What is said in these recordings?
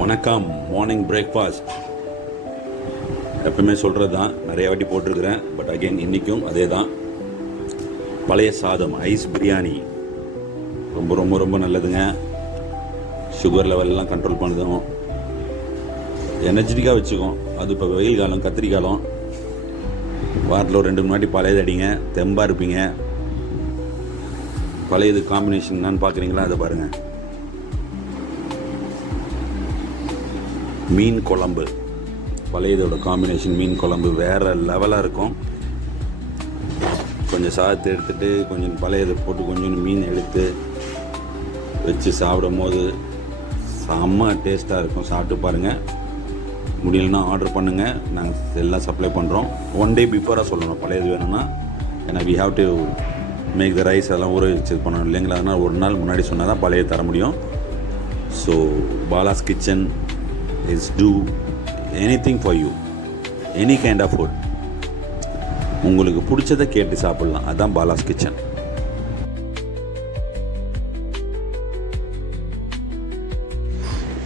வணக்கம். Morning breakfast எப்பவுமே சொல்கிறது தான், நிறைய வாட்டி போட்டிருக்கிறேன். பட் அகெயின் இன்றைக்கும் அதே தான். பழைய சாதம், ஐஸ் பிரியாணி ரொம்ப ரொம்ப ரொம்ப நல்லதுங்க. சுகர் லெவல்லாம் கண்ட்ரோல் பண்ணுதும், எனர்ஜெட்டிக்காக வச்சுக்கும். அது இப்போ வெயில் காலம், கத்திரி காலம். வாரத்தில் ஒரு 2 மூணு வாட்டி பழையது அடிங்க, தெம்பாக இருப்பீங்க. பழையது காம்பினேஷன் என்னன்னு பார்க்குறீங்களா? அதை பாருங்கள். மீன் குழம்பு, பழையதோட காம்பினேஷன் மீன் குழம்பு வேறு லெவலாக இருக்கும். கொஞ்சம் சாதத்தை எடுத்துகிட்டு கொஞ்சம் பழையதை போட்டு கொஞ்சம் மீன் எடுத்து வச்சு சாப்பிடும் போது செம்ம டேஸ்ட்டாக இருக்கும். சாப்பிட்டு பாருங்கள். முடியலன்னா ஆர்டர் பண்ணுங்கள், நாங்கள் எல்லாம் சப்ளை பண்ணுறோம். 1 day பிஃபோராக சொல்லணும் பழையது வேணும்னா. ஏன்னா we have to make the rice, அதெல்லாம் ஊற வச்சு பண்ணணும் இல்லைங்களா? அதனால் ஒரு நாள் முன்னாடி சொன்னால் தான் பழைய தர முடியும். So Bala's kitchen is do anything for you, any kind of food. உங்களுக்கு பிடிச்சதை கேட்டு சாப்பிடலாம். அதான் Bala's kitchen.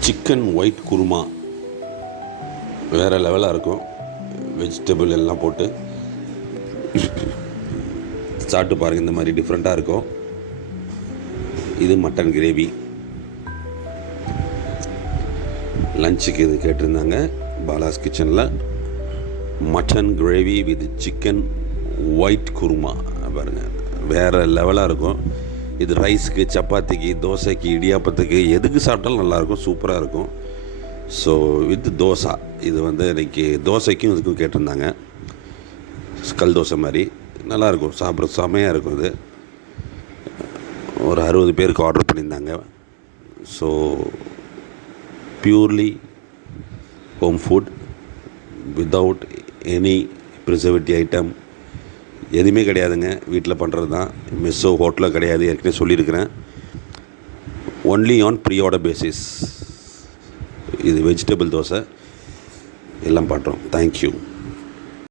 Chicken white kurma வேறு லெவலாக இருக்கும். வெஜிடபிள் எல்லாம் போட்டு சாப்பிட்டு பாருங்கள். இந்த மாதிரி டிஃப்ரெண்ட்டாக இருக்கும். இது மட்டன் கிரேவி. லஞ்சுக்கு இது கேட்டிருந்தாங்க பாலாஸ் கிச்சனில். Mutton gravy with chicken white kurma பாருங்கள், வேறு லெவலாக இருக்கும். இது ரைஸுக்கு, சப்பாத்திக்கு, தோசைக்கு, இடியாப்பத்துக்கு எதுக்கு சாப்பிட்டாலும் நல்லாயிருக்கும், சூப்பராக இருக்கும். ஸோ வித் தோசை, இது வந்து இன்றைக்கி தோசைக்கும் இதுக்கும் கேட்டிருந்தாங்க. கல் தோசை மாதிரி நல்லாயிருக்கும், சாப்பிட்ற செமையாக இருக்கும். இது ஒரு 60 பேருக்கு ஆர்டர் பண்ணியிருந்தாங்க. So purely home food without any preservative item, எதுவுமே கிடையாதுங்க. வீட்டில் பண்ணுறது தான். மெஸ்ஸோ ஹோட்டலோ கிடையாது, ஏற்கனவே சொல்லியிருக்கிறேன். Only on pre order basis. இது வெஜிடபிள் தோசை எல்லாம் பண்ணுறோம். தேங்க்யூ.